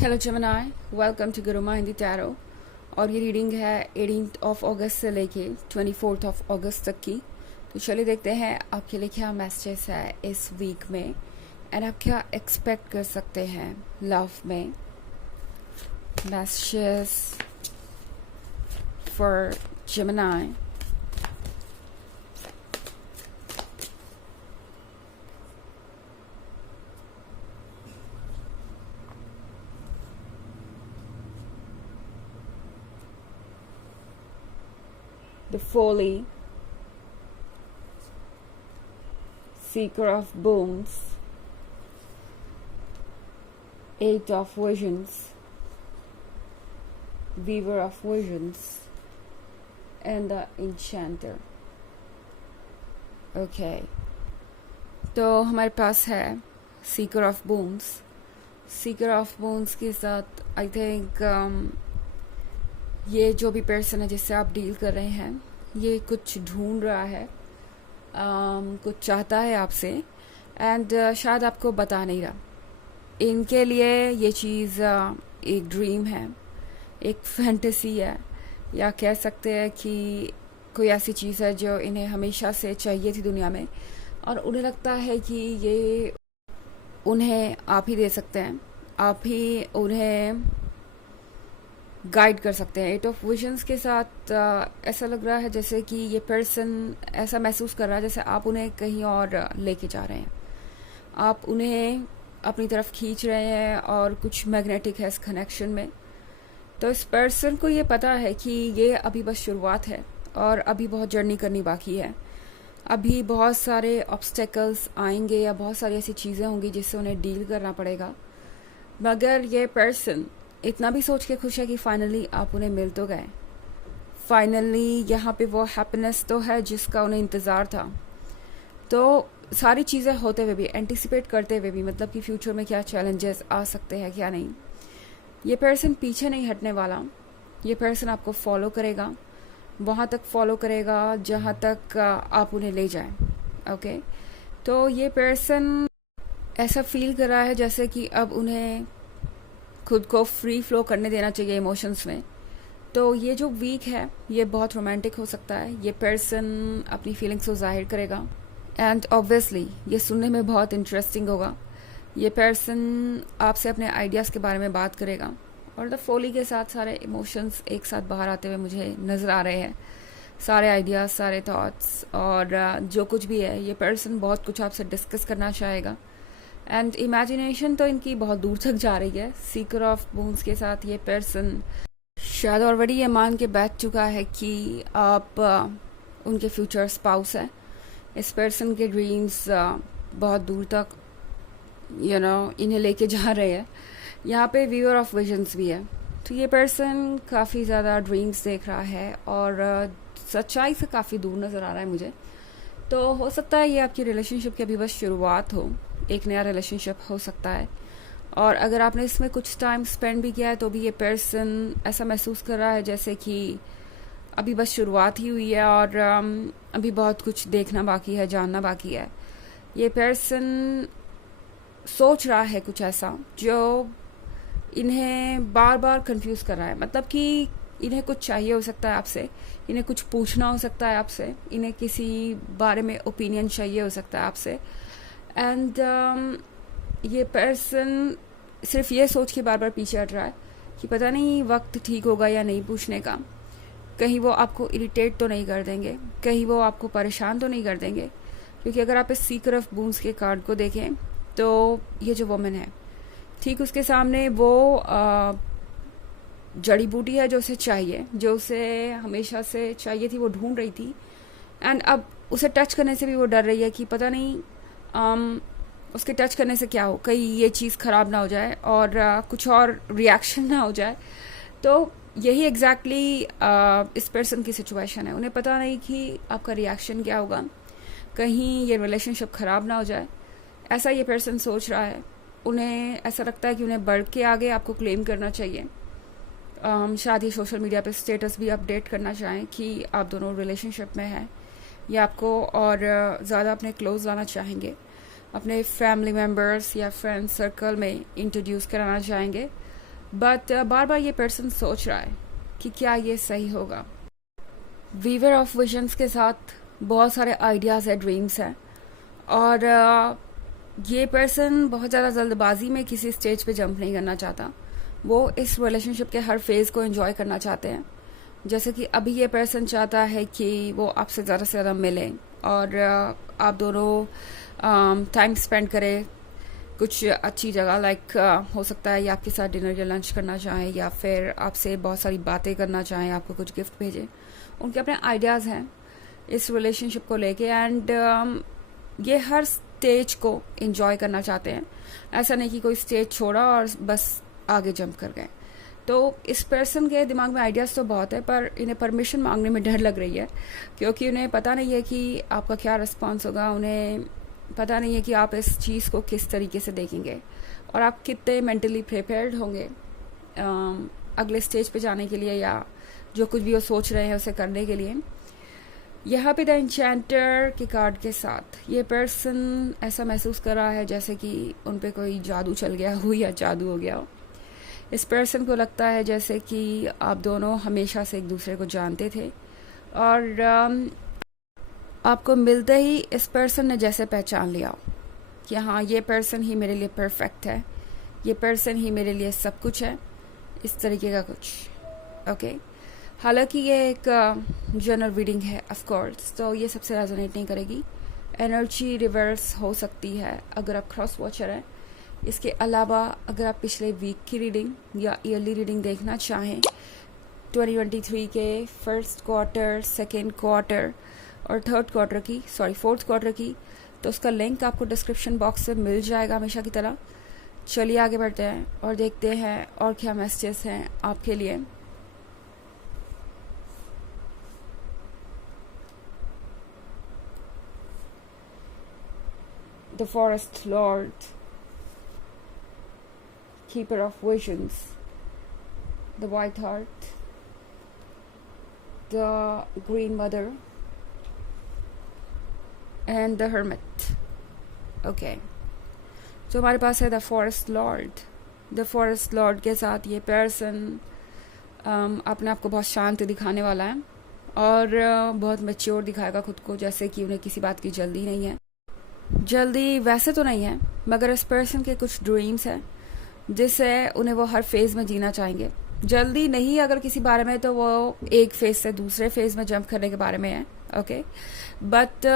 Hello Gemini, welcome to Guru माहिंदी tarot. और ये reading है 18 अगस्त से लेके 24 अगस्त तक की। तो चलिए देखते हैं आपके लिए क्या मैसेजेस है इस वीक में एंड आप क्या एक्सपेक्ट कर सकते हैं लव में। मैसेजेस फॉर जमनाय। The Folly, Seeker of Bones, Eight of Visions, Weaver of Visions, and the Enchanter. Okay, तो हमारे पास है Seeker of Bones. Seeker of Bones के साथ आई थिंक ये जो भी पर्सन है जिससे आप डील कर रहे हैं ये कुछ ढूंढ रहा है, कुछ चाहता है आपसे एंड शायद आपको बता नहीं रहा। इनके लिए ये चीज़ एक ड्रीम है, एक फैंटेसी है, या कह सकते हैं कि कोई ऐसी चीज़ है जो इन्हें हमेशा से चाहिए थी दुनिया में और उन्हें लगता है कि ये उन्हें आप ही दे सकते हैं, आप ही उन्हें गाइड कर सकते हैं। एट ऑफ विजन्स के साथ ऐसा लग रहा है जैसे कि ये पर्सन ऐसा महसूस कर रहा है जैसे आप उन्हें कहीं और लेके जा रहे हैं, आप उन्हें अपनी तरफ खींच रहे हैं और कुछ मैग्नेटिक है इस कनेक्शन में। तो इस पर्सन को ये पता है कि ये अभी बस शुरुआत है और अभी बहुत जर्नी करनी बाकी है, अभी बहुत सारे ऑब्स्टेकल्स आएंगे या बहुत सारी ऐसी चीज़ें होंगी जिससे उन्हें डील करना पड़ेगा। मगर ये पर्सन इतना भी सोच के खुश है कि फाइनली आप उन्हें मिल तो गए, फाइनली यहाँ पे वो हैप्पीनेस तो है जिसका उन्हें इंतज़ार था। तो सारी चीज़ें होते हुए भी, एंटिसिपेट करते हुए भी, मतलब कि फ्यूचर में क्या चैलेंजेस आ सकते हैं क्या नहीं, ये पर्सन पीछे नहीं हटने वाला। ये पर्सन आपको फॉलो करेगा, वहाँ तक फॉलो करेगा जहाँ तक आप उन्हें ले जाएं। ओके, तो ये पर्सन ऐसा फील कर रहा है जैसे कि अब उन्हें खुद को फ्री फ्लो करने देना चाहिए इमोशंस में। तो ये जो वीक है ये बहुत रोमांटिक हो सकता है, ये पर्सन अपनी फीलिंग्स को जाहिर करेगा एंड ऑब्वियसली ये सुनने में बहुत इंटरेस्टिंग होगा। ये पर्सन आपसे अपने आइडियाज़ के बारे में बात करेगा और द फोली के साथ सारे इमोशंस एक साथ बाहर आते हुए मुझे नज़र आ रहे हैं, सारे आइडियाज़, सारे थॉट्स और जो कुछ भी है ये पर्सन बहुत कुछ आपसे डिस्कस करना चाहेगा एंड इमेजिनेशन तो इनकी बहुत दूर तक जा रही है। सीकर ऑफ बोन्स के साथ ये पर्सन शायद ऑलरेडी ये मान के बैठ चुका है कि आप उनके फ्यूचर स्पाउस है। इस पर्सन के ड्रीम्स बहुत दूर तक इन्हें लेके जा रहे हैं। यहाँ पे व्यूअर ऑफ विजन्स भी है, तो ये पर्सन काफ़ी ज़्यादा ड्रीम्स देख रहा है और सच्चाई से काफ़ी दूर नज़र आ रहा है मुझे। तो हो सकता है ये आपकी रिलेशनशिप की अभी बस शुरुआत हो, एक नया रिलेशनशिप हो सकता है। और अगर आपने इसमें कुछ टाइम स्पेंड भी किया है तो भी ये पर्सन ऐसा महसूस कर रहा है जैसे कि अभी बस शुरुआत ही हुई है और अभी बहुत कुछ देखना बाकी है, जानना बाकी है। ये पर्सन सोच रहा है कुछ ऐसा जो इन्हें बार बार कंफ्यूज कर रहा है, मतलब कि इन्हें कुछ चाहिए हो सकता है आपसे, इन्हें कुछ पूछना हो सकता है आपसे, इन्हें किसी बारे में ओपिनियन चाहिए हो सकता है आपसे एंड ये पर्सन सिर्फ ये सोच के बार बार पीछे हट रहा है कि पता नहीं वक्त ठीक होगा या नहीं पूछने का, कहीं वो आपको इरिटेट तो नहीं कर देंगे, कहीं वो आपको परेशान तो नहीं कर देंगे। क्योंकि अगर आप इस सीकर ऑफ बून्स के कार्ड को देखें तो ये जो वुमन है ठीक उसके सामने वो जड़ी बूटी है जो उसे चाहिए, जो उसे हमेशा से चाहिए थी, वो ढूंढ रही थी एंड अब उसे टच करने से भी वो डर रही है कि पता नहीं उसके टच करने से क्या हो, कहीं ये चीज़ ख़राब ना हो जाए और कुछ और रिएक्शन ना हो जाए। तो यही एग्जैक्टली इस पर्सन की सिचुएशन है। उन्हें पता नहीं कि आपका रिएक्शन क्या होगा, कहीं ये रिलेशनशिप ख़राब ना हो जाए, ऐसा ये पर्सन सोच रहा है। उन्हें ऐसा लगता है कि उन्हें बढ़ के आगे आपको क्लेम करना चाहिए। शायद ये सोशल मीडिया पे स्टेटस भी अपडेट करना चाहें कि आप दोनों रिलेशनशिप में हैं, या आपको और ज़्यादा अपने क्लोज लाना चाहेंगे, अपने फैमिली मेम्बर्स या फ्रेंड सर्कल में इंट्रोड्यूस कराना चाहेंगे। बट बार बार ये पर्सन सोच रहा है कि क्या ये सही होगा। वीवर ऑफ विजन्स के साथ बहुत सारे आइडियाज़ है, ड्रीम्स हैं, और ये पर्सन बहुत ज़्यादा जल्दबाजी में किसी स्टेज पे जंप नहीं करना चाहता। वो इस रिलेशनशिप के हर फेज़ को एंजॉय करना चाहते हैं। जैसे कि अभी ये पर्सन चाहता है कि वो आपसे ज़्यादा से ज़्यादा मिलें और आप दोनों टाइम स्पेंड करें कुछ अच्छी जगह, लाइक हो सकता है ये आपके साथ डिनर या लंच करना चाहें, या फिर आपसे बहुत सारी बातें करना चाहें, आपको कुछ गिफ्ट भेजें। उनके अपने आइडियाज़ हैं इस रिलेशनशिप को लेके, एंड ये हर स्टेज को एंजॉय करना चाहते हैं। ऐसा नहीं कि कोई स्टेज छोड़ा और बस आगे जंप कर गए। तो इस पर्सन के दिमाग में आइडियाज़ तो बहुत है, पर इन्हें परमिशन मांगने में डर लग रही है, क्योंकि उन्हें पता नहीं है कि आपका क्या रिस्पॉन्स होगा। उन्हें पता नहीं है कि आप इस चीज़ को किस तरीके से देखेंगे और आप कितने मेंटली प्रिपेयर्ड होंगे अगले स्टेज पे जाने के लिए, या जो कुछ भी वो सोच रहे हैं उसे करने के लिए। यहाँ पे द एन्चेंटर के कार्ड के साथ ये पर्सन ऐसा महसूस कर रहा है जैसे कि उन पे कोई जादू चल गया हो या जादू हो गया हो। इस पर्सन को लगता है जैसे कि आप दोनों हमेशा से एक दूसरे को जानते थे, और आपको मिलते ही इस पर्सन ने जैसे पहचान लिया हो कि हाँ, ये पर्सन ही मेरे लिए परफेक्ट है, ये पर्सन ही मेरे लिए सब कुछ है, इस तरीके का कुछ। ओके, हालांकि ये एक जनरल रीडिंग है ऑफ कोर्स, तो ये सबसे रेजोनेट नहीं करेगी। एनर्जी रिवर्स हो सकती है अगर आप क्रॉस वॉचर हैं। इसके अलावा अगर आप पिछले वीक की रीडिंग या ईयरली रीडिंग देखना चाहें 2023 के फर्स्ट क्वार्टर, सेकेंड क्वार्टर और फोर्थ क्वार्टर की, तो उसका लिंक आपको डिस्क्रिप्शन बॉक्स में मिल जाएगा हमेशा की तरह। चलिए आगे बढ़ते हैं और देखते हैं और क्या मैसेजेस हैं आपके लिए। The forest Lord, keeper of visions, the white heart, the green mother, and the hermit. Okay, तो हमारे पास है the forest Lord. The forest Lord के साथ ये पर्सन अपने आप को बहुत शांत दिखाने वाला है और बहुत मैच्योर दिखाएगा खुद को, जैसे कि उन्हें किसी बात की जल्दी नहीं है। जल्दी वैसे तो नहीं है, मगर इस पर्सन के कुछ ड्रीम्स हैं जिससे उन्हें वो हर फेज़ में जीना चाहेंगे। जल्दी नहीं अगर किसी बारे में, तो वो एक फेज़ से दूसरे फेज़ में जंप करने के बारे में है। ओके, बट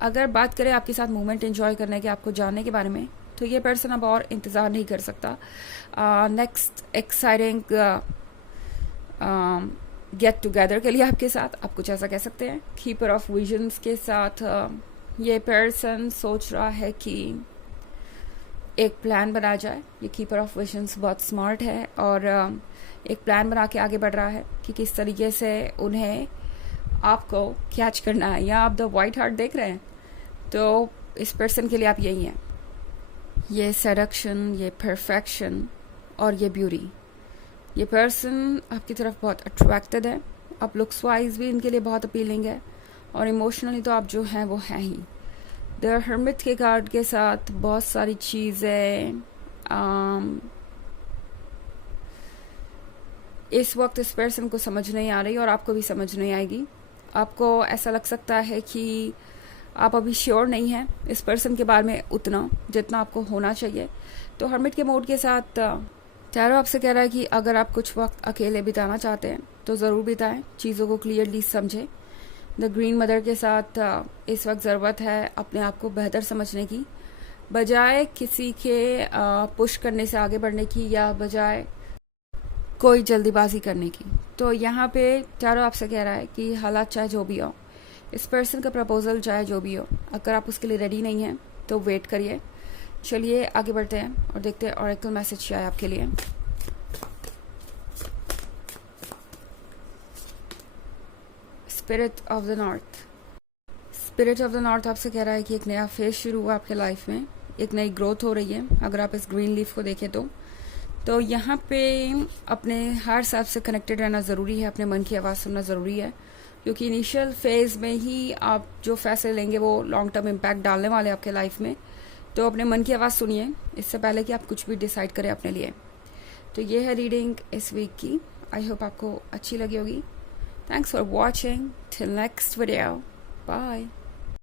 अगर बात करें आपके साथ मोमेंट एंजॉय करने के, आपको जानने के बारे में, तो ये पर्सन अब और इंतज़ार नहीं कर सकता नेक्स्ट एक्साइटिंग गेट टुगेदर के लिए आपके साथ। आप कुछ ऐसा कह सकते हैं। कीपर ऑफ विजन्स के साथ ये पर्सन सोच रहा है कि एक प्लान बनाया जाए। ये कीपर ऑफ विजन्स बहुत स्मार्ट है और एक प्लान बना के आगे बढ़ रहा है कि किस तरीके से उन्हें आपको कैच करना है। या आप द वाइट हार्ट देख रहे हैं, तो इस पर्सन के लिए आप यही हैं। ये सेडक्शन, ये परफेक्शन और ये ब्यूटी। ये पर्सन आपकी तरफ बहुत अट्रैक्टेड है। आप लुक्स वाइज भी इनके लिए बहुत अपीलिंग है, और इमोशनली तो आप जो हैं वो हैं ही। द हर्मिट के कार्ड के साथ बहुत सारी चीज़ें इस वक्त इस पर्सन को समझ नहीं आ रही, और आपको भी समझ नहीं आएगी। आपको ऐसा लग सकता है कि आप अभी श्योर नहीं हैं इस पर्सन के बारे में उतना जितना आपको होना चाहिए। तो हर्मिट के मोड के साथ टैरो आपसे कह रहा है कि अगर आप कुछ वक्त अकेले बिताना चाहते हैं तो ज़रूर बिताएं, चीज़ों को क्लियरली समझें। द ग्रीन मदर के साथ इस वक्त ज़रूरत है अपने आप को बेहतर समझने की, बजाय किसी के पुश करने से आगे बढ़ने की, या बजाय कोई जल्दीबाजी करने की। तो यहाँ पे टैरो आपसे कह रहा है कि हालात चाहे जो भी हो, इस पर्सन का प्रपोजल चाहे जो भी हो, अगर आप उसके लिए रेडी नहीं हैं तो वेट करिए। चलिए आगे बढ़ते हैं और देखते हैं ऑरेकल मैसेज क्या है आपके लिए। Spirit of the north. Spirit of the north आपसे कह रहा है कि एक नया फेज शुरू हुआ आपके लाइफ में, एक नई ग्रोथ हो रही है। अगर आप इस ग्रीन लीफ को देखें तो यहाँ पे अपने हर साथ से कनेक्टेड रहना ज़रूरी है, अपने मन की आवाज़ सुनना ज़रूरी है, क्योंकि इनिशियल फेज़ में ही आप जो फैसले लेंगे वो लॉन्ग टर्म इम्पैक्ट डालने वाले हैं आपके लाइफ में। तो अपने मन की आवाज़ सुनिए इससे पहले कि आप कुछ भी डिसाइड करें अपने लिए। तो ये है रीडिंग इस वीक की। आई होप आपको अच्छी लगी होगी। Thanks for watching. Till next video, bye.